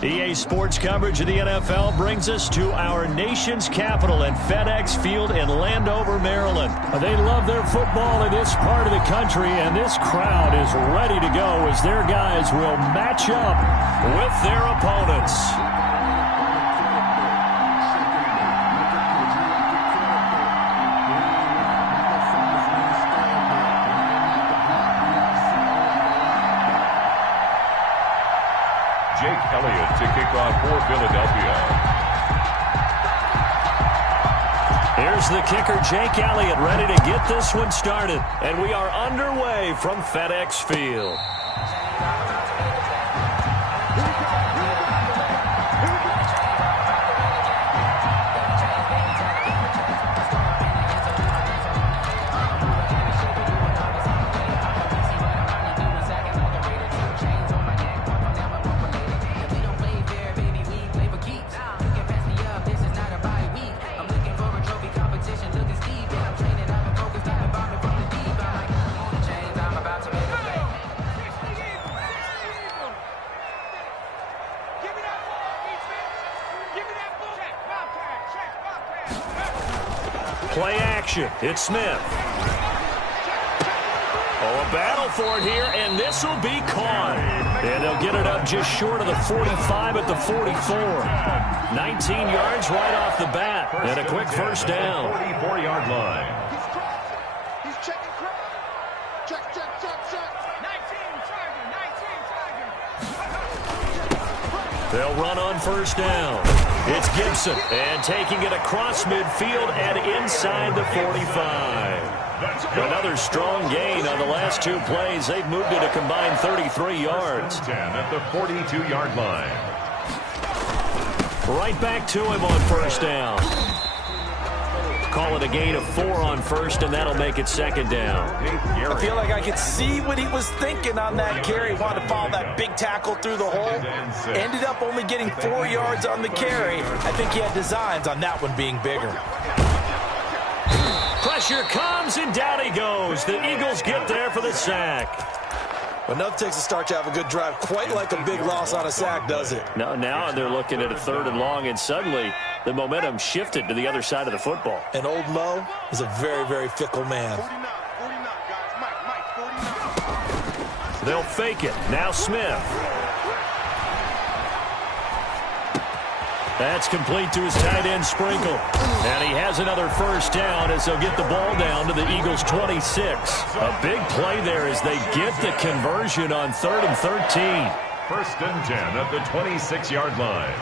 EA Sports coverage of the NFL brings us to our nation's capital at FedEx Field in Landover, Maryland. They love their football in this part of the country, and this crowd is ready to go as their guys will match up with their opponents. Elliott to kick off for Philadelphia. Here's the kicker, Jake Elliott, ready to get this one started. And we are underway from FedEx Field. Play action. It's Smith. Oh, a battle for it here, and this will be caught. And they'll get it up just short of the 45 at the 44. 19 yards right off the bat, and a quick first down. 44-yard line. He's checking crowd. Check. 19, Tiger. They'll run on first down. It's Gibson, and taking it across midfield and inside the 45. Another strong gain on the last two plays. They've moved it a combined 33 yards. 10 at the 42-yard line. Right back to him on first down. Call it a gain of 4 on first, and that'll make it second down. I feel like I could see what he was thinking on that carry. Wanted to follow that big tackle through the hole. Ended up only getting 4 yards on the carry. I think he had designs on that one being bigger. Pressure comes, and down he goes. The Eagles get there for the sack. Enough takes a start to have a good drive. Quite like a big loss on a sack, does it? Now they're looking at a 3rd and long, and suddenly the momentum shifted to the other side of the football. And Old Mo is a very, very fickle man. 49, guys. Mike, 49. They'll fake it. Now Smith. That's complete to his tight end, Sprinkle. And he has another first down as they'll get the ball down to the Eagles' 26. A big play there as they get the conversion on 3rd and 13. 1st and 10 at the 26-yard line.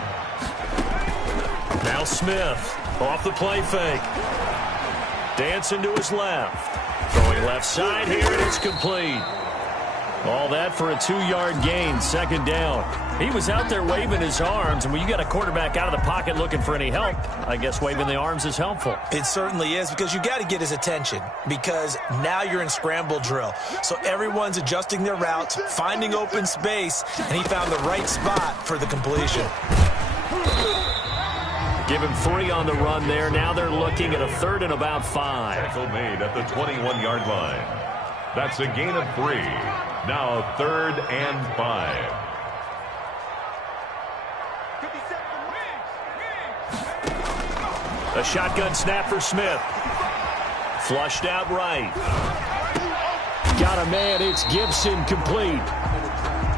Now Smith off the play fake. Dancing to his left. Throwing left side here, and it's complete. All that for a 2-yard gain, second down. He was out there waving his arms, and when you got a quarterback out of the pocket looking for any help, I guess waving the arms is helpful. It certainly is, because you got to get his attention, because now you're in scramble drill. So everyone's adjusting their routes, finding open space, and he found the right spot for the completion. Give him 3 on the run there. Now they're looking at a 3rd and about 5. Tackle made at the 21-yard line. That's a gain of 3. Now 3rd and 5. A shotgun snap for Smith. Flushed out right. Got a man. It's Gibson, complete.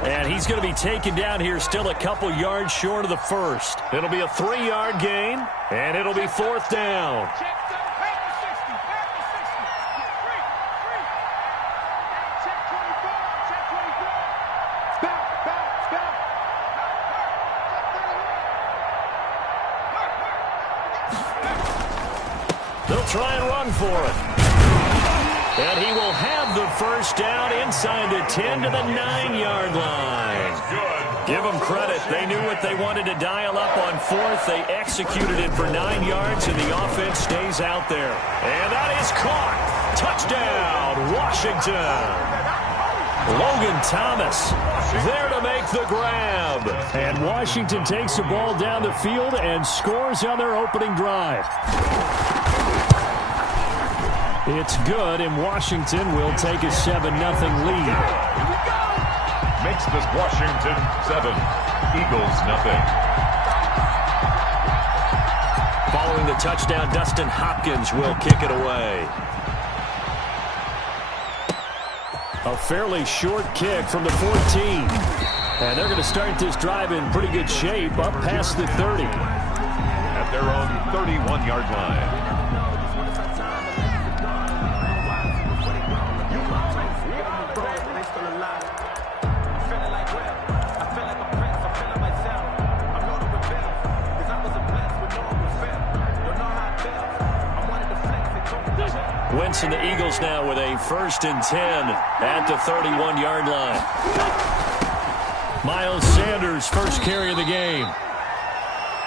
And he's going to be taken down here, still a couple yards short of the first. It'll be a 3-yard gain, and it'll be 4th down. They'll try and run for it. And he will have the first down inside the 10 to the 9-yard line. Give them credit. They knew what they wanted to dial up on 4th. They executed it for 9 yards, and the offense stays out there. And that is caught. Touchdown, Washington. Logan Thomas there to make the grab. And Washington takes the ball down the field and scores on their opening drive. It's good, and Washington will take a 7-0 lead. makes this Washington 7, Eagles nothing. Following the touchdown, Dustin Hopkins will kick it away. A fairly short kick from the 14. And they're going to start this drive in pretty good shape, up past the 30. At their own 31-yard line. Wentz and the Eagles now with a 1st and 10 at the 31-yard line. Miles Sanders, first carry of the game.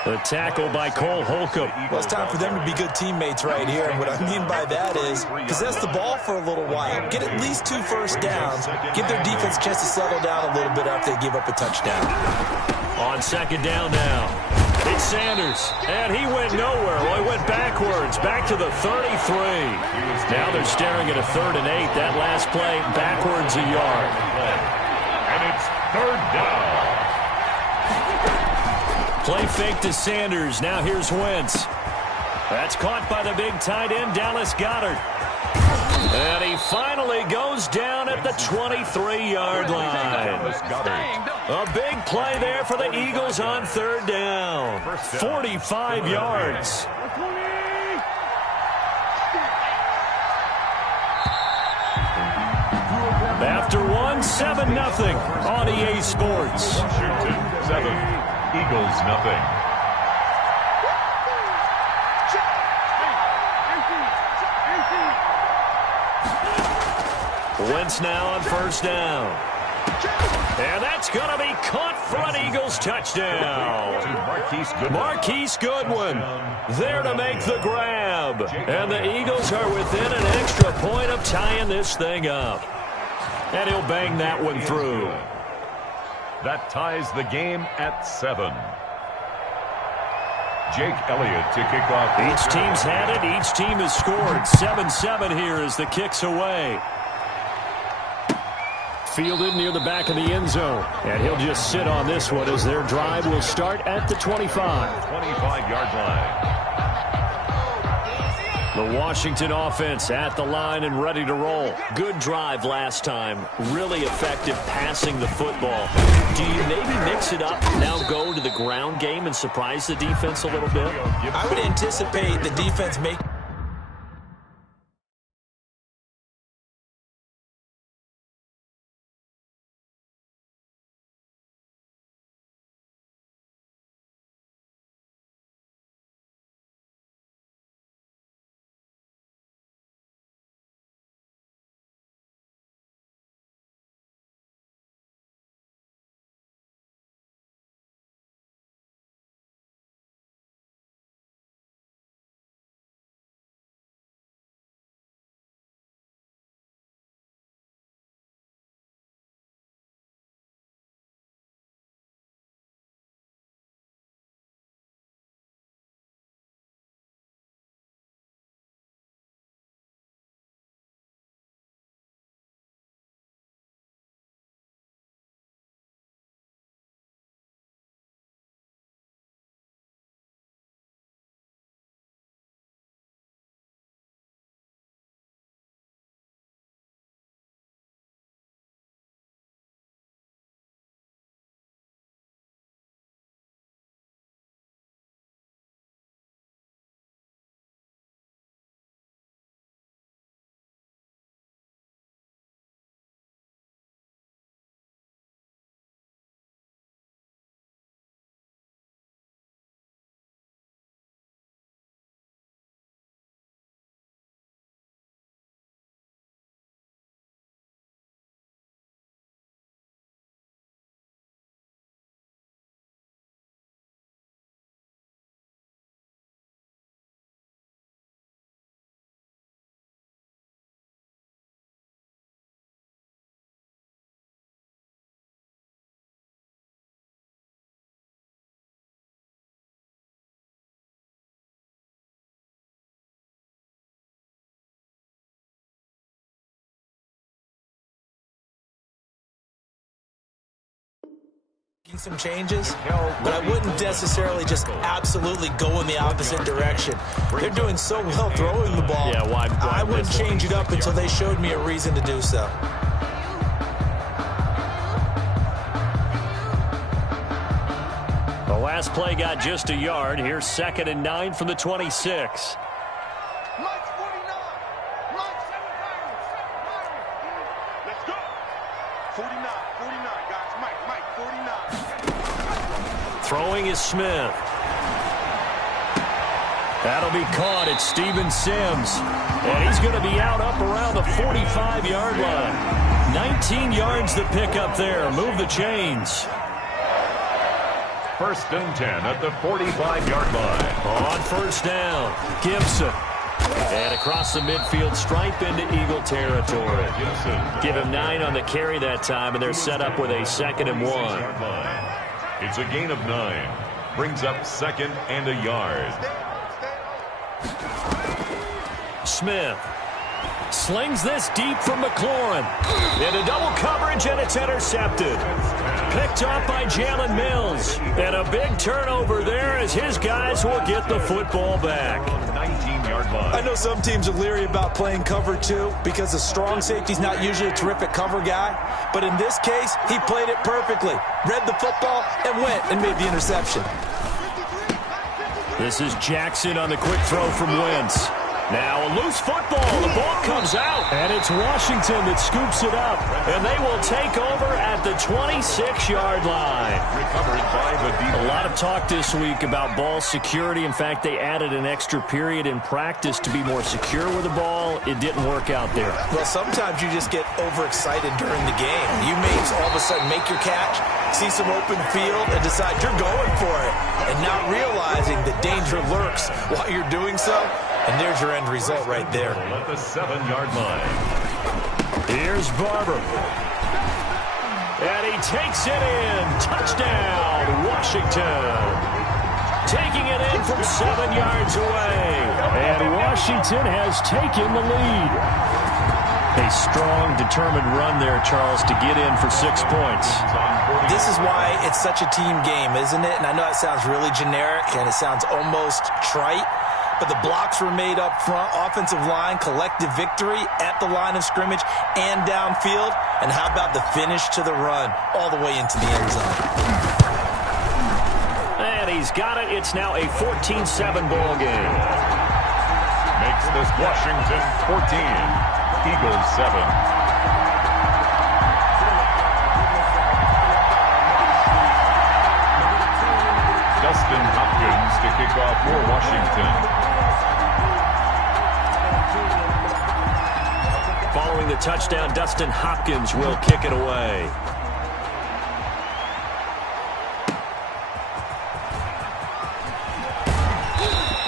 The tackle by Cole Holcomb. Well, it's time for them to be good teammates right here. And what I mean by that is possess the ball for a little while. Get at least 2 first downs. Give their defense a chance to settle down a little bit after they give up a touchdown. On 2nd down now. It's Sanders, and he went nowhere. Well, he went backwards, back to the 33. Now they're staring at a 3rd and 8. That last play, backwards a yard. And it's 3rd down. Play fake to Sanders. Now here's Wentz. That's caught by the big tight end, Dallas Goedert. And he finally goes down at the 23-yard line. A big play there for the Eagles on 3rd down. 45 yards. After 7-0 on EA Sports. Washington 7, Eagles nothing. Wentz now on 1st down. And that's going to be caught for an Eagles touchdown. Marquise Goodwin there to make the grab. And the Eagles are within an extra point of tying this thing up. And he'll bang that one through. That ties the game at 7. Jake Elliott to kick off. Each team's had it. Each team has scored. 7-7 here as the kick's away. Fielded near the back of the end zone. And he'll just sit on this one as their drive will start at the 25. 25-yard line. The Washington offense at the line and ready to roll. Good drive last time. Really effective passing the football. Do you maybe mix it up, now go to the ground game and surprise the defense a little bit? I would anticipate the defense make Some changes, but I wouldn't necessarily just absolutely go in the opposite direction. They're doing so well throwing the ball. Yeah, why I wouldn't change it up until they showed me a reason to do so. The last play got just a yard. Here's 2nd and 9 from the 26. Mike's 49. Mike's 49. Let's go. 49, guys. Mike, 49. Throwing is Smith. That'll be caught at Steven Sims. And he's going to be out up around the 45-yard line. 19 yards to pick up there. Move the chains. 1st and 10 at the 45-yard line. On 1st down, Gibson. And across the midfield stripe into Eagle territory. Give him 9 on the carry that time, and they're set up with a 2nd and 1. It's a gain of 9. Brings up 2nd and a yard. Smith slings this deep from McLaurin. Into double coverage, and it's intercepted. Picked off by Jalen Mills. And a big turnover there as his guys will get the football back. 19-yard line. I know some teams are leery about playing cover 2 because a strong safety's not usually a terrific cover guy. But in this case, he played it perfectly. Read the football and went and made the interception. This is Jackson on the quick throw from Wentz. Now a loose football. The ball comes out. And it's Washington that scoops it up. And they will take over at the 26-yard line. Recovered by the defense. A lot of talk this week about ball security. In fact, they added an extra period in practice to be more secure with the ball. It didn't work out there. Well, sometimes you just get overexcited during the game. You may all of a sudden make your catch, see some open field, and decide you're going for it. And not realizing the danger lurks while you're doing so. And there's your end result right there. At the 7-yard line. Here's Barber. And he takes it in. Touchdown, Washington. Taking it in from 7 yards away. And Washington has taken the lead. A strong, determined run there, Charles, to get in for 6 points. This is why it's such a team game, isn't it? And I know it sounds really generic and it sounds almost trite. But the blocks were made up front, offensive line, collective victory at the line of scrimmage and downfield. And how about the finish to the run all the way into the end zone? And he's got it. It's now a 14-7 ball game. Makes this Washington 14, Eagles 7. Dustin Hopkins to kick off for Washington. Following the touchdown, Dustin Hopkins will kick it away.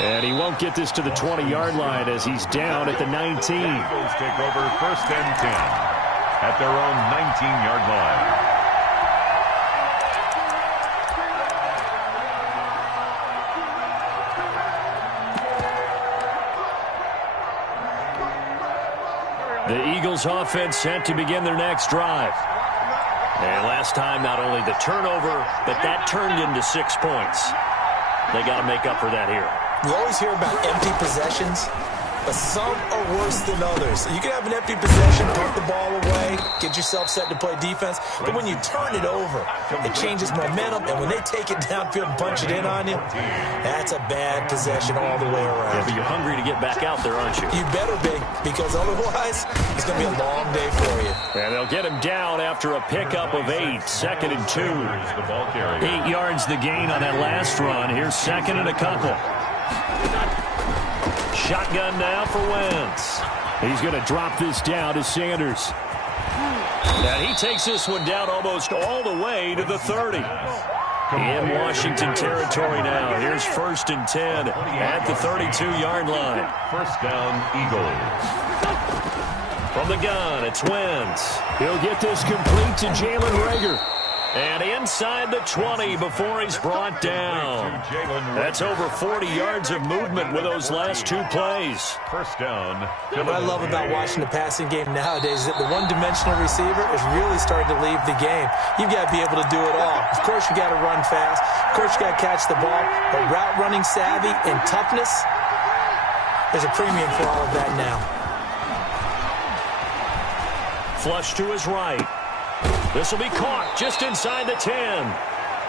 And he won't get this to the 20-yard line as he's down at the 19. The Eagles take over 1st and 10 at their own 19-yard line. The Eagles offense set to begin their next drive. And last time, not only the turnover, but that turned into 6 points. They got to make up for that here. You always hear about empty possessions, but some are worse than others. You can have an empty possession, put the ball away, get yourself set to play defense, but when you turn it over, it changes momentum, and when they take it downfield and punch it in on you, that's a bad possession all the way around. Yeah, but you're hungry to get back out there, aren't you? You better be, because otherwise, it's going to be a long day for you. And they'll get him down after a pickup of 8, 2nd and 2. The ball carrier. 8 yards the gain on that last run. Here's 2nd and a couple. Shotgun now for Wentz. He's going to drop this down to Sanders. And he takes this one down almost all the way to the 30. In Washington territory now. Here's 1st and 10 at the 32-yard line. 1st down, Eagles. From the gun, it's Wentz. He'll get this complete to Jalen Reagor. And inside the 20 before he's brought down. That's over 40 yards of movement with those last two plays. First down. What I love about watching the passing game nowadays is that the one-dimensional receiver is really starting to leave the game. You've got to be able to do it all. Of course, you got to run fast. Of course, you got to catch the ball. But route running savvy and toughness, there's a premium for all of that now. Flush to his right. This will be caught just inside the 10.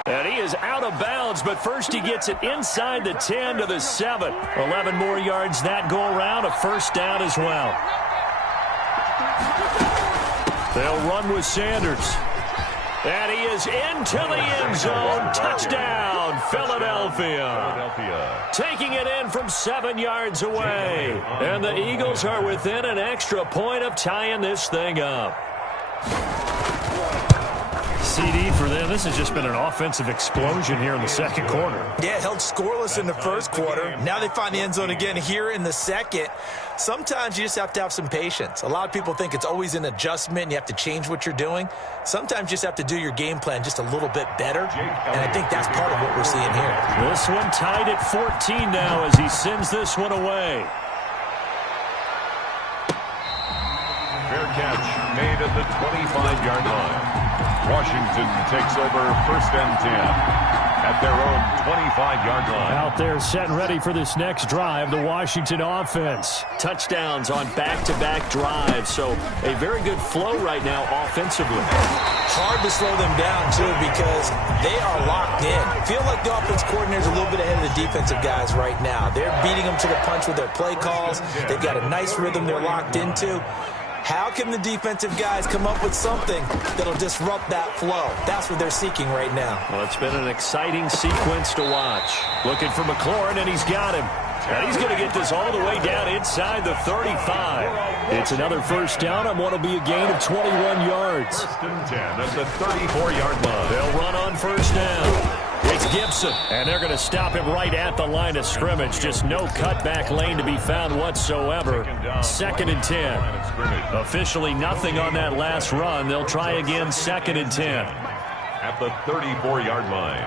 And he is out of bounds, but first he gets it inside the 10 to the 7. 11 more yards that go around, a first down as well. They'll run with Sanders. And he is into the end zone. Touchdown, Philadelphia. Taking it in from 7 yards away. And the Eagles are within an extra point of tying this thing up. CD for them. This has just been an offensive explosion here in the second quarter. Yeah, held scoreless in the first quarter. Now they find the end zone again here in the second. Sometimes you just have to have some patience. A lot of people think it's always an adjustment and you have to change what you're doing. Sometimes you just have to do your game plan just a little bit better, and I think that's part of what we're seeing here. This one tied at 14 now as he sends this one away. Fair catch made at the 25-yard line. Washington takes over first and 10 at their own 25-yard line. Out there set and ready for this next drive, the Washington offense. Touchdowns on back-to-back drives, so a very good flow right now offensively. Hard to slow them down, too, because they are locked in. Feel like the offense coordinator's a little bit ahead of the defensive guys right now. They're beating them to the punch with their play calls. They've got a nice rhythm they're locked into. How can the defensive guys come up with something that'll disrupt that flow? That's what they're seeking right now. Well, it's been an exciting sequence to watch. Looking for McLaurin, and he's got him. And he's going to get this all the way down inside the 35. It's another first down on what will be a gain of 21 yards. First and 10 at the 34-yard line. They'll run on first down. It's Gibson, and they're going to stop him right at the line of scrimmage. Just no cutback lane to be found whatsoever. Second and 10. Officially nothing on that last run. They'll try again, second and 10. At the 34-yard line.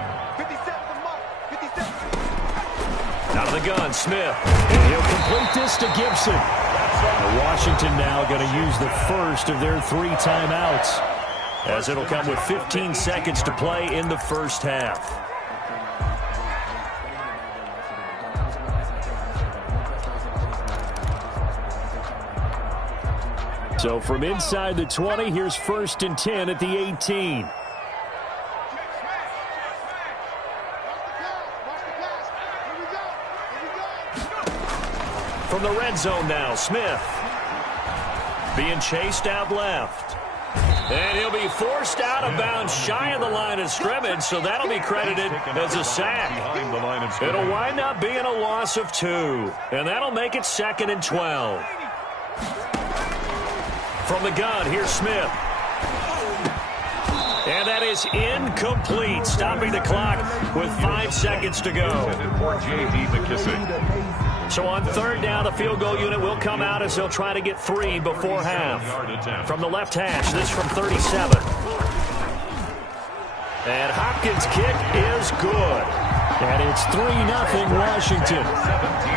Out of the gun, Smith. And he'll complete this to Gibson. Washington now going to use the first of their 3 timeouts, as it'll come with 15 seconds to play in the first half. So from inside the 20, here's first and 10 at the 18. From the red zone now, Smith. Being chased out left. And he'll be forced out of bounds shy of the line of scrimmage, so that'll be credited as a sack. It'll wind up being a loss of 2, and that'll make it second and 12. From the gun, here's Smith. And that is incomplete, stopping the clock with 5 seconds to go. So on third down, the field goal unit will come out as they'll try to get 3 before half. From the left hash, this from 37. And Hopkins' kick is good. and it's 3-0 Washington.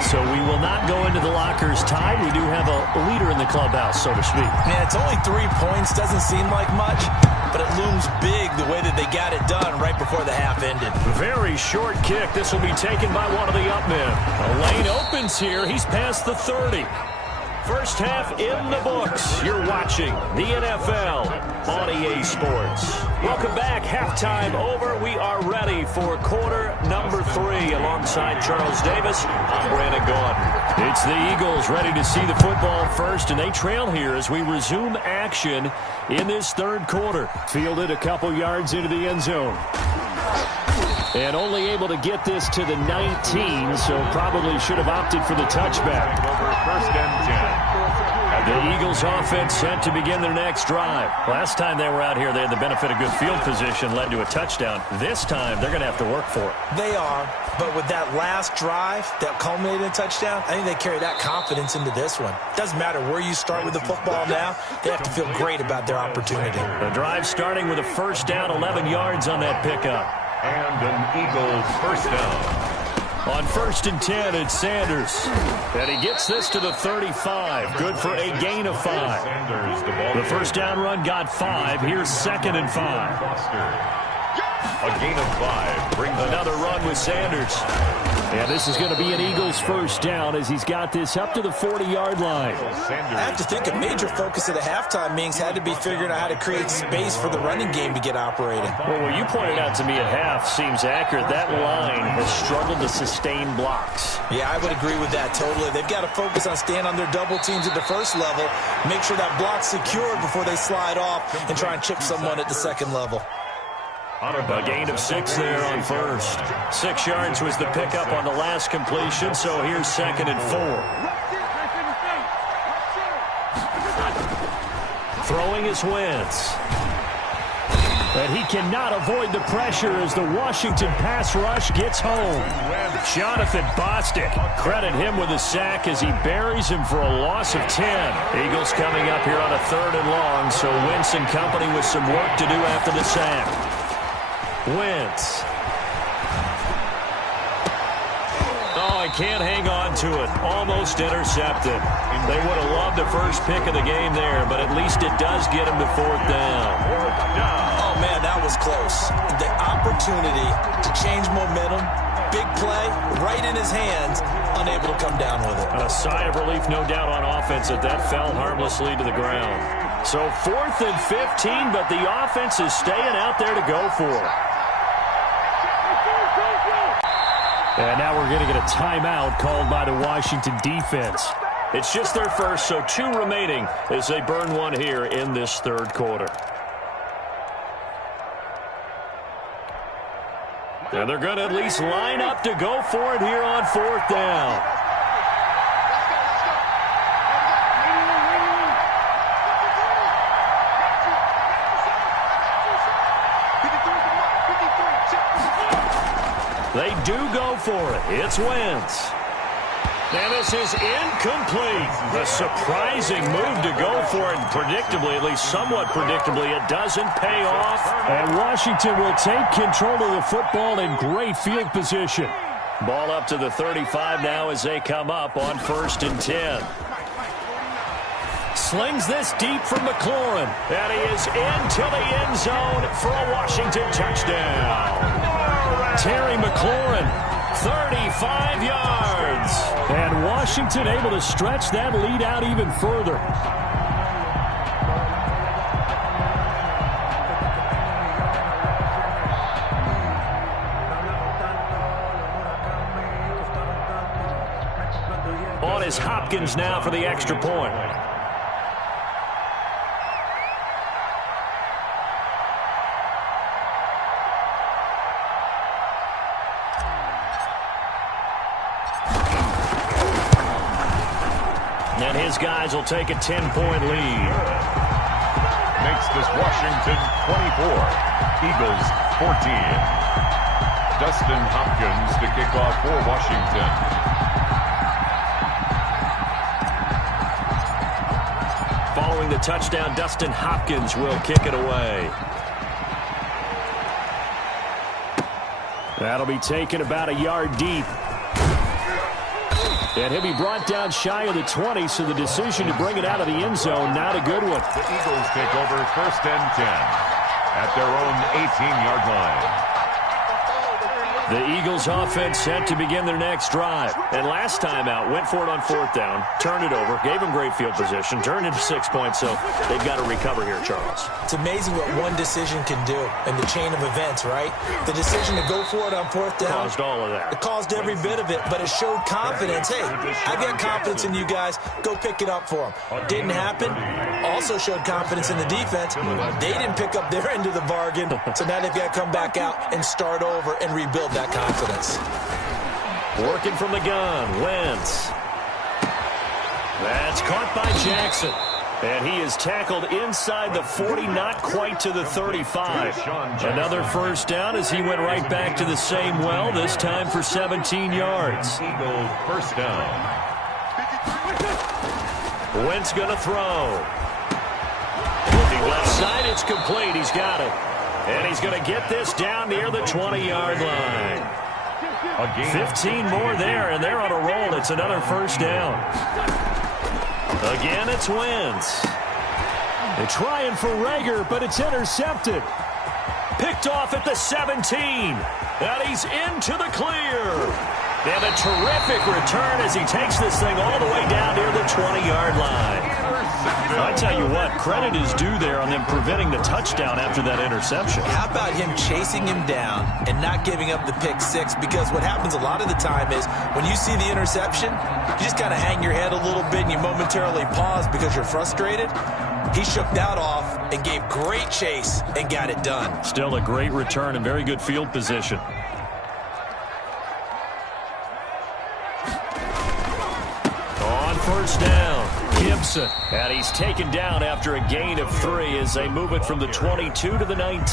So we will not go into the lockers tied. We do have a leader in the clubhouse, so to speak. Yeah, it's only 3 points. Doesn't seem like much, but it looms big the way that they got it done right before the half ended. Very short kick. This will be taken by one of the up men. A lane opens here. He's past the 30. First half in the books. You're watching the NFL on EA Sports. Welcome back. Halftime over. We are ready for quarter number 3. Alongside Charles Davis, I'm Brandon Gordon. It's the Eagles ready to see the football first, and they trail here as we resume action in this third quarter. Fielded a couple yards into the end zone. And only able to get this to the 19, so probably should have opted for the touchback. Over first and 10 at The Eagles offense set to begin their next drive. Last time they were out here, they had the benefit of good field position, led to a touchdown. This time, they're going to have to work for it. They are, but with that last drive that culminated in a touchdown, I think they carry that confidence into this one. Doesn't matter where you start with the football now, they have to feel great about their opportunity. The drive starting with a first down, 11 yards on that pickup. And an Eagles first down. On 1st and 10, it's Sanders. And he gets this to the 35. Good for a gain of 5. The first down run got 5. Here's 2nd and 5. A gain of 5 brings another run with Sanders. And this is going to be an Eagles first down as he's got this up to the 40-yard line. I have to think a major focus at the halftime meetings had to be figuring out how to create space for the running game to get operating. Well, what you pointed out to me at half seems accurate. That line has struggled to sustain blocks. Yeah, I would agree with that totally. They've got to focus on staying on their double teams at the first level, make sure that block's secured before they slide off and try and chip someone at the second level. A gain of 6 there on first. 6 yards was the pickup on the last completion, so here's 2nd and 4. Throwing is Wentz. But he cannot avoid the pressure as the Washington pass rush gets home. Jonathan Bostic, credit him with a sack as he buries him for a loss of 10. Eagles coming up here on a 3rd and long, so Wentz and company with some work to do after the sack. Wentz. Oh, he can't hang on to it. Almost intercepted. They would have loved the first pick of the game there, but at least it does get him to 4th down. Oh, man, that was close. The opportunity to change momentum, big play, right in his hands, unable to come down with it. A sigh of relief, no doubt, on offense that fell harmlessly to the ground. So 4th and 15, but the offense is staying out there to go for it. And now we're going to get a timeout called by the Washington defense. It's just their first, so 2 remaining as they burn one here in this 3rd quarter. And they're going to at least line up to go for it here on 4th down. They do go for it. It's Wentz. And this is incomplete. A surprising move to go for it. And predictably, at least somewhat predictably, it doesn't pay off. And Washington will take control of the football in great field position. Ball up to the 35 now as they come up on 1st and 10. Slings this deep from McLaurin. And he is into the end zone for a Washington touchdown. Terry McLaurin, 35 yards. And Washington able to stretch that lead out even further. On is Hopkins now for the extra point. And his guys will take a 10-point lead. Makes this Washington 24, Eagles 14. Dustin Hopkins to kick off for Washington. Following the touchdown, Dustin Hopkins will kick it away. That'll be taken about a yard deep. And he'll be brought down shy of the 20, so the decision to bring it out of the end zone, not a good one. The Eagles take over 1st and 10 at their own 18-yard line. The Eagles offense set to begin their next drive. And last time out, went for it on 4th down, turned it over, gave them great field position, turned into 6 points, so they've got to recover here, Charles. It's amazing what one decision can do in the chain of events, right? The decision to go for it on 4th down. Caused all of that. It caused every bit of it, but it showed confidence. Hey, I got confidence in you guys. Go pick it up for them. Didn't happen. Also showed confidence in the defense. They didn't pick up their end of the bargain, so now they've got to come back out and start over and rebuild that confidence. Working from the gun, Wentz. That's caught by Jackson. And he is tackled inside the 40, not quite to the 35. Another first down as he went right back to the same well, this time for 17 yards. Eagle first down. Wentz going to throw. Looking left side, it's complete. He's got it. And he's going to get this down near the 20-yard line. 15 more there, and they're on a roll. It's another first down. Again, it's Wentz. They're trying for Rager, but it's intercepted. Picked off at the 17. And he's into the clear. And a terrific return as he takes this thing all the way down near the 20-yard line. I tell you what, credit is due there on them preventing the touchdown after that interception. How about him chasing him down and not giving up the pick six? Because what happens a lot of the time is when you see the interception, you just kind of hang your head a little bit and you momentarily pause because you're frustrated. He shook that off and gave great chase and got it done. Still a great return and very good field position. On first down, Gibson. And he's taken down after a gain of 3 as they move it from the 22 to the 19.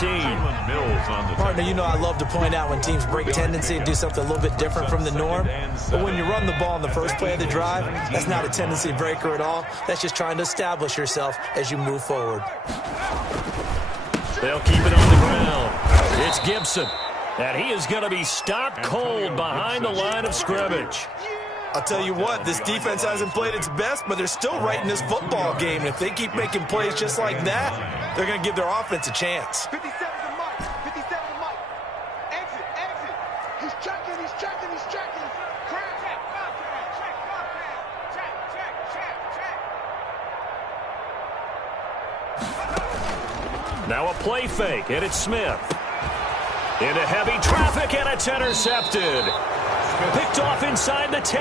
Partner, you know I love to point out when teams break tendency and do something a little bit different from the norm. But when you run the ball in the first play of the drive, that's not a tendency breaker at all. That's just trying to establish yourself as you move forward. They'll keep it on the ground. It's Gibson. And he is going to be stopped cold behind the line of scrimmage. I'll tell you what, this defense hasn't played its best, but they're still right in this football game. And if they keep making plays just like that, they're going to give their offense a chance. 57 to Mike. 57 to Mike. Exit, exit. He's checking, he's checking, he's checking. Now a play fake, and it's Smith. Into heavy traffic, and it's intercepted. Picked off inside the 10.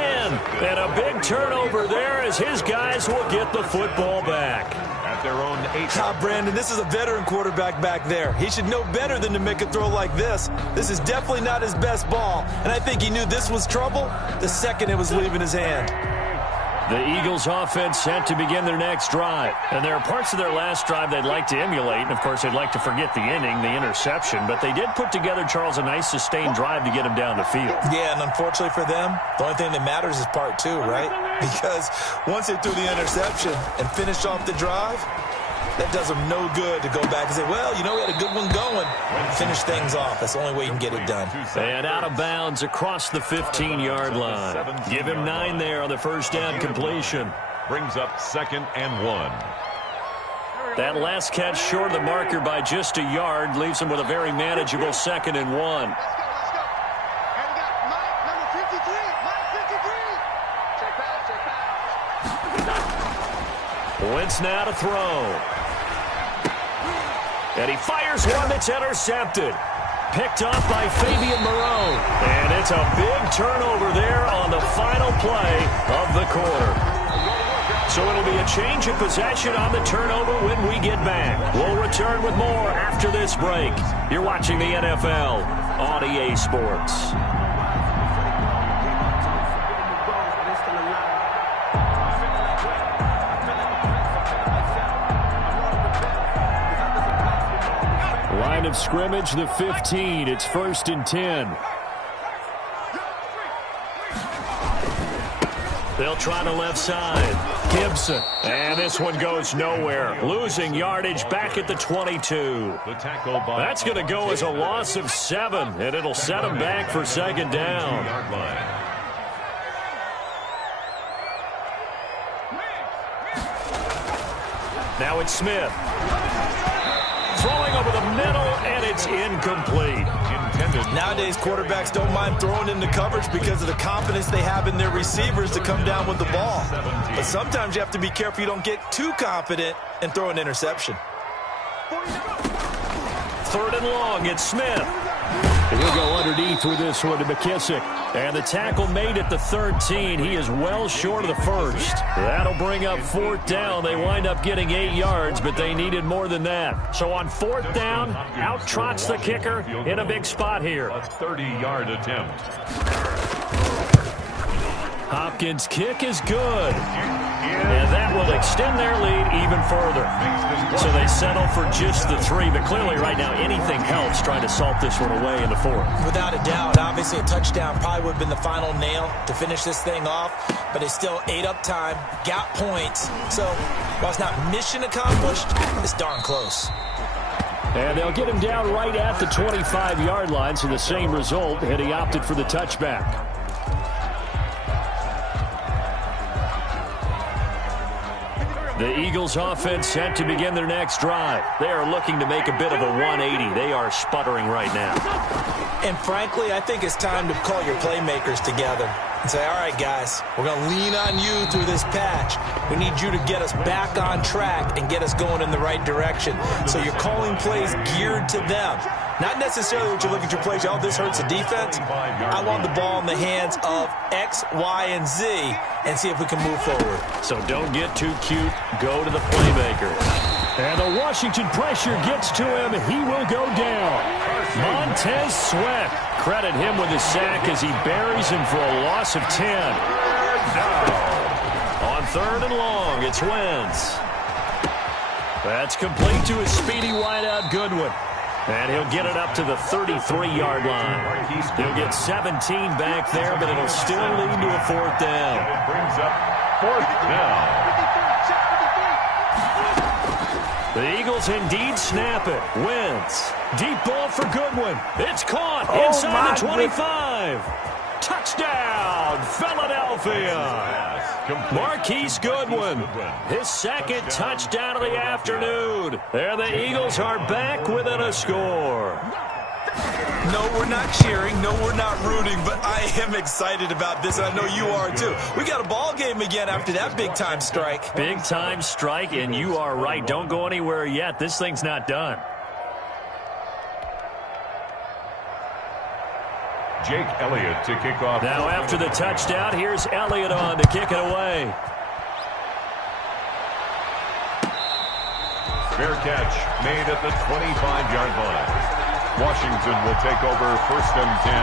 And a big turnover there as his guys will get the football back. At their own 8. Brandon, this is a veteran quarterback back there. He should know better than to make a throw like this. This is definitely not his best ball. And I think he knew this was trouble the second it was leaving his hand. The Eagles offense set to begin their next drive. And there are parts of their last drive they'd like to emulate. And, of course, they'd like to forget the inning, the interception. But they did put together, Charles, a nice sustained drive to get him down the field. Yeah, and unfortunately for them, the only thing that matters is part 2, right? Because once they threw the interception and finished off the drive, that does them no good to go back and say, well, you know, we had a good one going. Finish things off. That's the only way you can get it done. And out of bounds across the 15-yard line. Give him 9 there on the first down completion. Brings up 2nd and 1. That last catch short of the marker by just a yard leaves him with a very manageable 2nd and 1. Let's go, let's go. And we got Mike, number 53. Mike, 53. Check pass. Wentz now to throw. And he fires one that's intercepted. Picked off by Fabian Moreau. And it's a big turnover there on the final play of the quarter. So it'll be a change of possession on the turnover when we get back. We'll return with more after this break. You're watching the NFL on EA Sports. Line of scrimmage, the 15. It's 1st and 10. They'll try the left side. Gibson. And this one goes nowhere. Losing yardage back at the 22. That's going to go as a loss of 7, and it'll set them back for 2nd down. Now it's Smith. Throwing over the middle, and it's incomplete. Nowadays, quarterbacks don't mind throwing into coverage because of the confidence they have in their receivers to come down with the ball. But sometimes you have to be careful you don't get too confident and throw an interception. 3rd and long, it's Smith. And he'll go underneath with this one to McKissick. And the tackle made at the 13. He is well short of the first. That'll bring up 4th down. They wind up getting 8 yards, but they needed more than that. So on 4th down, out trots the kicker in a big spot here. A 30-yard attempt. Hopkins' kick is good. And that will extend their lead even further. So they settle for just the 3. But clearly right now anything helps trying to salt this one away in the 4th. Without a doubt, obviously a touchdown probably would have been the final nail to finish this thing off. But they still ate up time, got points. So while it's not mission accomplished, it's darn close. And they'll get him down right at the 25-yard line. So the same result, and he opted for the touchback. The Eagles offense set to begin their next drive. They are looking to make a bit of a 180. They are sputtering right now. And frankly, I think it's time to call your playmakers together and say, all right, guys, we're going to lean on you through this patch. We need you to get us back on track and get us going in the right direction. So you're calling plays geared to them. Not necessarily what you look at your plays, oh, this hurts the defense. I want the ball in the hands of X, Y, and Z and see if we can move forward. So don't get too cute. Go to the playmakers. And the Washington pressure gets to him. He will go down. Montez Sweat. Credit him with a sack as he buries him for a loss of 10. On 3rd and long, it's Wentz. That's complete to his speedy wideout Goodwin. And he'll get it up to the 33-yard line. He'll get 17 back there, but it'll still lead to a 4th down. It brings up 4th down. The Eagles indeed snap it. Wentz. Deep ball for Goodwin. It's caught inside the 25. Touchdown, Philadelphia. Marquise Goodwin, his 2nd touchdown of the afternoon. There the Eagles are back within a score. No, we're not cheering. No, we're not rooting. But I am excited about this, and I know you are too. We got a ball game again after that big-time strike. Big-time strike, and you are right. Don't go anywhere yet. This thing's not done. Jake Elliott to kick off. Now after the touchdown, here's Elliott on to kick it away. Fair catch made at the 25-yard line. Washington will take over 1st and 10.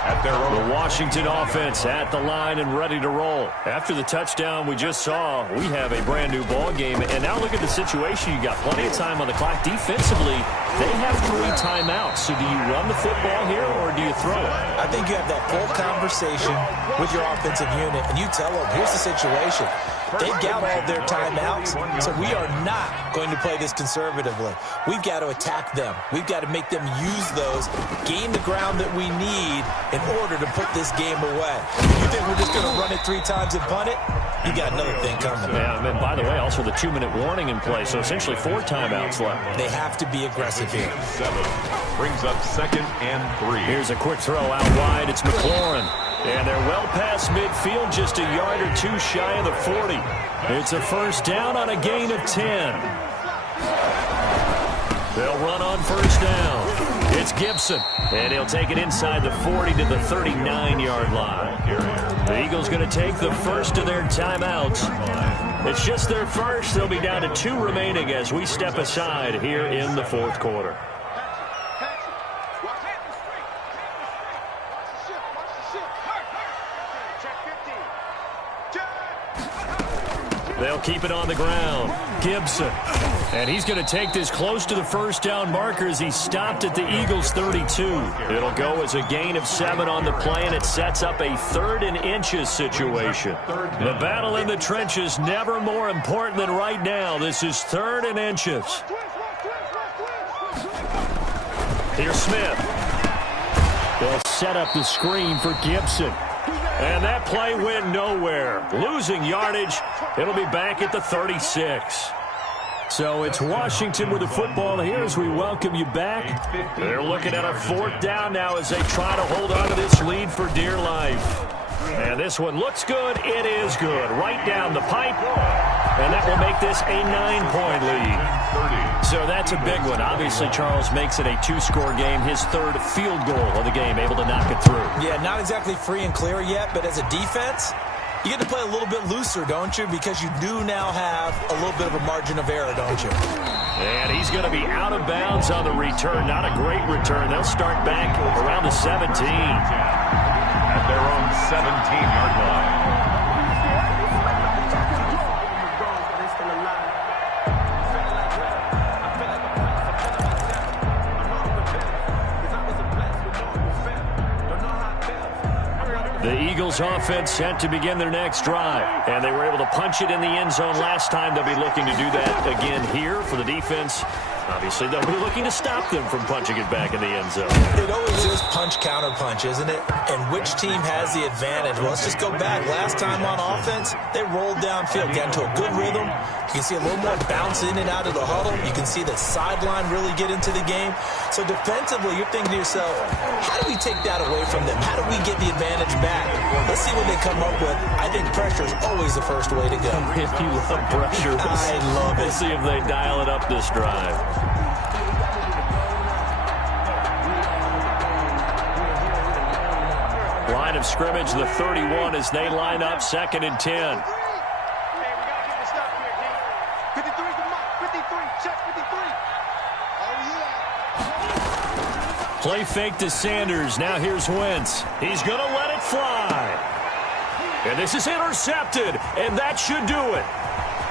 At their own. The Washington offense at the line and ready to roll. After the touchdown we just saw, we have a brand new ball game. And now look at the situation. You got plenty of time on the clock. Defensively, they have 3 timeouts. So do you run the football here or do you throw it? I think you have that full conversation with your offensive unit, and you tell them, here's the situation. They've got all their timeouts, so we are not going to play this conservatively. We've got to attack them. We've got to make them use those, gain the ground that we need in order to put this game away. You think we're just going to run it 3 times and punt it? You got another thing coming. Yeah, and by the way, also the 2-minute warning in play, so essentially 4 timeouts left. They have to be aggressive here. 7 brings up 2nd and 3. Here's a quick throw out wide. It's McLaurin. And they're well past midfield, just a yard or 2 shy of the 40. It's a 1st down on a gain of 10. They'll run on 1st down. It's Gibson, and he'll take it inside the 40 to the 39-yard line. The Eagles going to take the first of their timeouts. It's just their first. They'll be down to 2 remaining as we step aside here in the 4th quarter. They'll keep it on the ground. Gibson. And he's going to take this close to the 1st down marker as he stopped at the Eagles' 32. It'll go as a gain of 7 on the play, and it sets up a 3rd and inches situation. The battle in the trenches never more important than right now. This is 3rd and inches. Here's Smith. They'll set up the screen for Gibson. And that play went nowhere. Losing yardage. It'll be back at the 36. So it's Washington with the football here as we welcome you back. They're looking at a 4th down now as they try to hold on to this lead for dear life. And this one looks good. It is good. Right down the pipe. And that will make this a 9-point lead. So that's a big one. Obviously, Charles makes it a 2-score game. His 3rd field goal of the game, able to knock it through. Yeah, not exactly free and clear yet, but as a defense, you get to play a little bit looser, don't you? Because you do now have a little bit of a margin of error, don't you? And he's going to be out of bounds on the return. Not a great return. They'll start back around the 17. at their own 17-yard line. The Eagles offense set to begin their next drive, and they were able to punch it in the end zone last time. They'll be looking to do that again here for the defense. Obviously, they'll be looking to stop them from punching it back in the end zone. It always is punch-counter-punch, isn't it? And which team has the advantage? Well, let's just go back. Last time on offense, they rolled downfield, got into a good rhythm. You can see a little more bounce in and out of the huddle. You can see the sideline really get into the game. So defensively, you're thinking to yourself, how do we take that away from them? How do we get the advantage back? Let's see what they come up with. I think pressure is always the first way to go. If you love pressure, I love it. We'll see if they dial it up this drive. Line of scrimmage, the 31, as they line up 2nd and 10. Play fake to Sanders. Now here's Wentz. He's going to let it fly. And this is intercepted, and that should do it.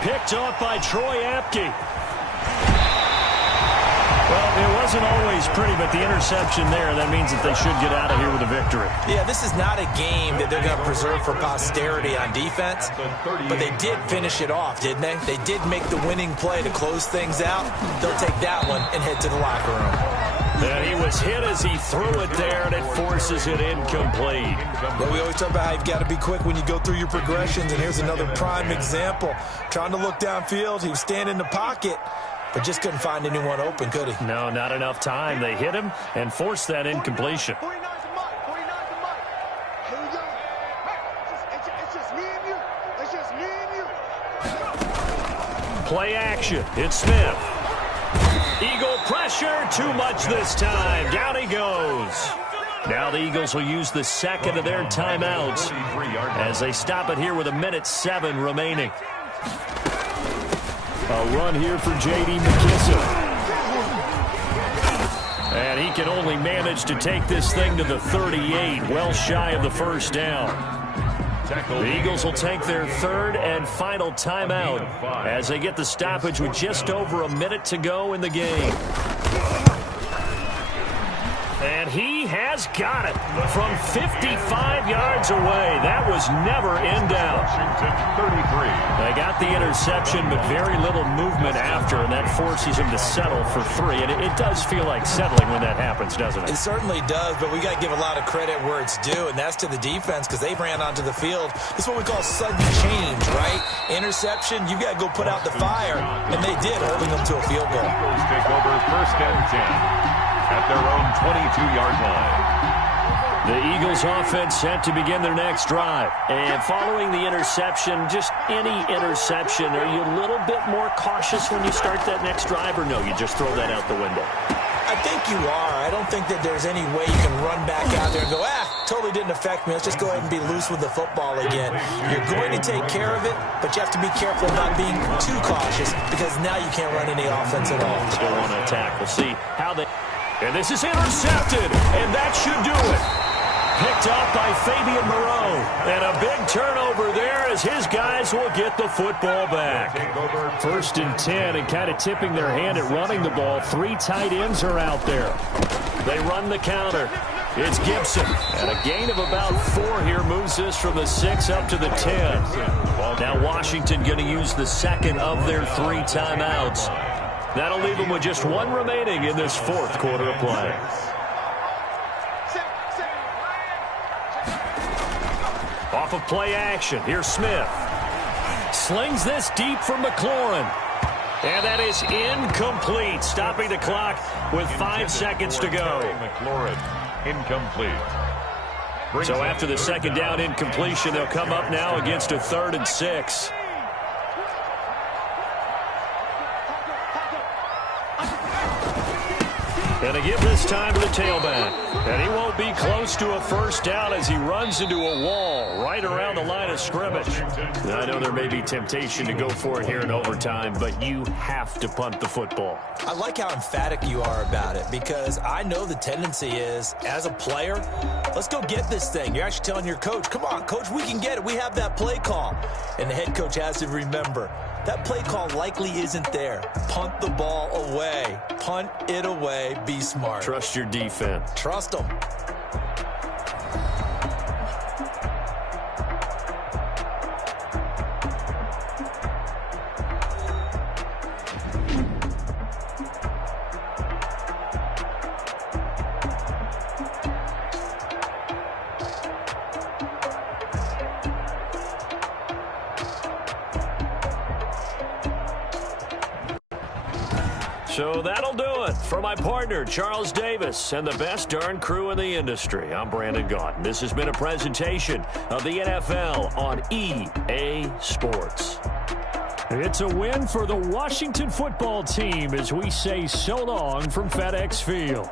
Picked off by Troy Apke. Well, it wasn't always pretty, but the interception there, that means that they should get out of here with a victory. Yeah, this is not a game that they're going to preserve for posterity on defense, but they did finish it off, didn't they? They did make the winning play to close things out. They'll take that one and head to the locker room. And he was hit as he threw it there, and it forces it incomplete. Well, we always talk about how you've got to be quick when you go through your progressions, and here's another prime example. Trying to look downfield, he was standing in the pocket, but just couldn't find anyone open, could he? No, not enough time. They hit him and forced that incompletion. Play action. It's Smith. Eagle pressure, too much this time. Down he goes. Now the Eagles will use the second of their timeouts as they stop it here with 1:07 remaining. A run here for J.D. McKissick. And he can only manage to take this thing to the 38, well shy of the first down. The Eagles will take their third and final timeout as they get the stoppage with just over a minute to go in the game. And he has got it from 55 yards away. That was never in doubt. Washington 33. They got the interception, but very little movement after, and that forces him to settle for 3. And it does feel like settling when that happens, doesn't it? It certainly does, but we got to give a lot of credit where it's due, and that's to the defense because they ran onto the field. This is what we call sudden change, right? Interception, you got to go put out the fire, and they did, holding them to a field goal. Eagles take over 1st and 10 at their own 22-yard line. The Eagles offense set to begin their next drive. And following the interception, just any interception, are you a little bit more cautious when you start that next drive, or no, you just throw that out the window? I think you are. I don't think that there's any way you can run back out there and go, totally didn't affect me. Let's just go ahead and be loose with the football again. You're going to take care of it, but you have to be careful about being too cautious because now you can't run any offense at all. Still want to attack. We'll see how they... And this is intercepted, and that should do it. Picked up by Fabian Moreau. And a big turnover there as his guys will get the football back. 1st and 10, and kind of tipping their hand at running the ball. 3 tight ends are out there. They run the counter. It's Gibson. And a gain of about 4 here moves this from the 6 up to the 10. Now Washington going to use the second of their 3 timeouts. That'll leave them with just 1 remaining in this 4th quarter of play. Off of play action, here's Smith. Slings this deep from McLaurin. And that is incomplete, stopping the clock with 5 seconds to go. McLaurin, incomplete. So after the second down incompletion, they'll come up now against a 3rd and 6. And they give this time to the tailback. And he won't be close to a first down as he runs into a wall right around the line of scrimmage. Now, I know there may be temptation to go for it here in overtime, but you have to punt the football. I like how emphatic you are about it, because I know the tendency is, as a player, let's go get this thing. You're actually telling your coach, come on, coach, we can get it. We have that play call. And the head coach has to remember, that play call likely isn't there. Punt the ball away. Punt it away. Be smart. Trust your defense. Trust them. So that'll do it for my partner, Charles Davis, and the best darn crew in the industry. I'm Brandon Gaudin. This has been a presentation of the NFL on EA Sports. It's a win for the Washington football team as we say so long from FedEx Field.